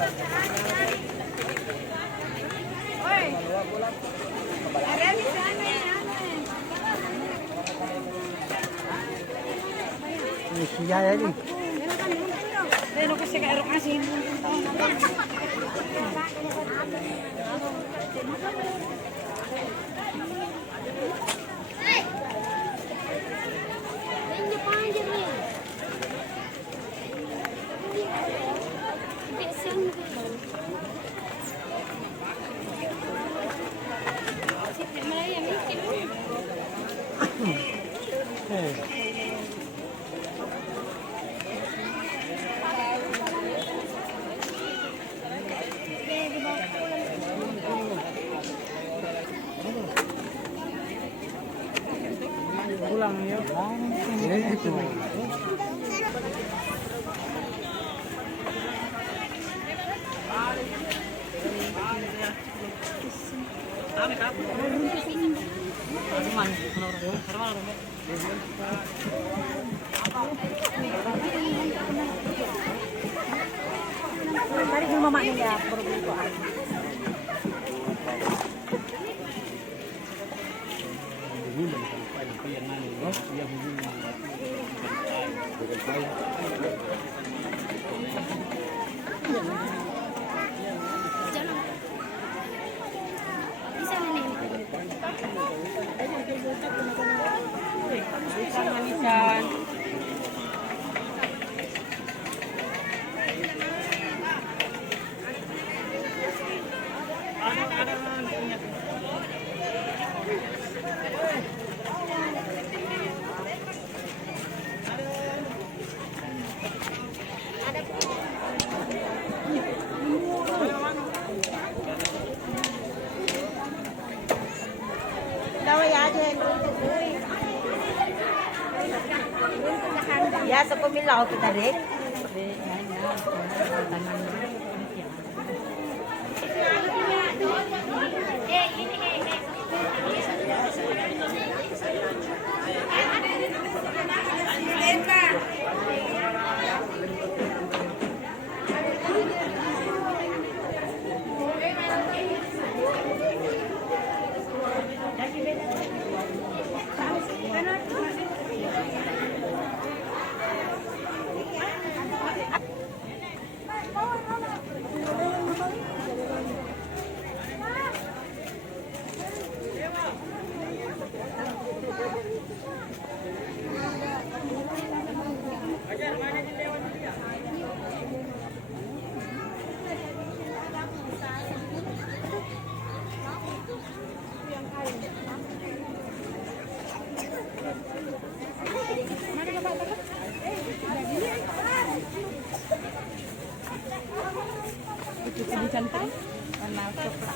Ini siya ya ini. Pero kasi kairo kasi Pulang ya. Itu. Tadi rumah mak ya, berburu ya, sa pumila ako kita rin.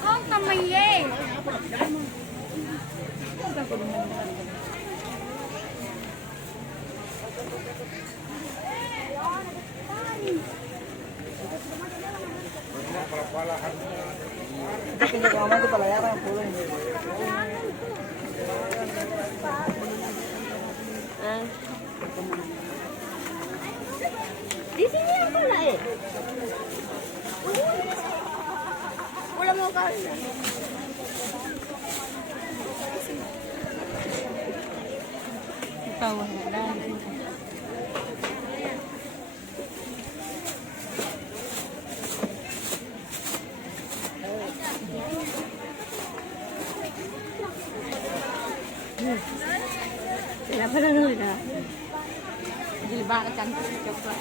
Oh, kamaye. Ito pinagawa ito palayaran ang pulong. Di sini yang pula eh. Wala mo ka. Tawag na lang. Sila pa lang nila. Jadi bakal cantik coklat.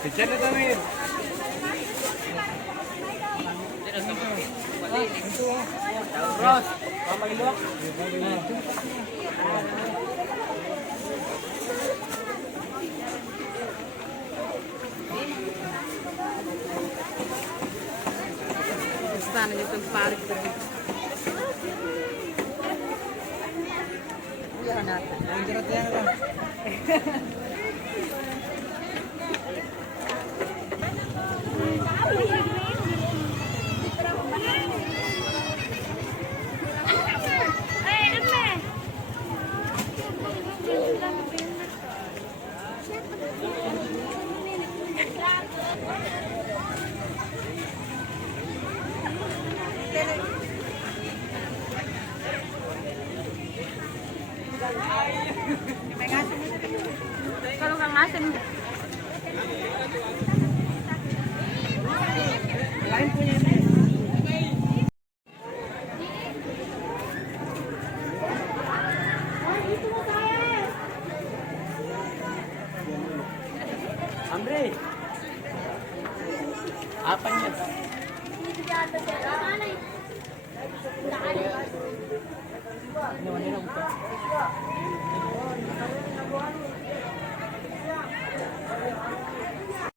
Bicara Tamir. Terus, sama ilok. Sana dito park. Jangan natin. Ang jerat yan lang. asim. Lain punya ini. Andre. Apanya? Ini mana buka?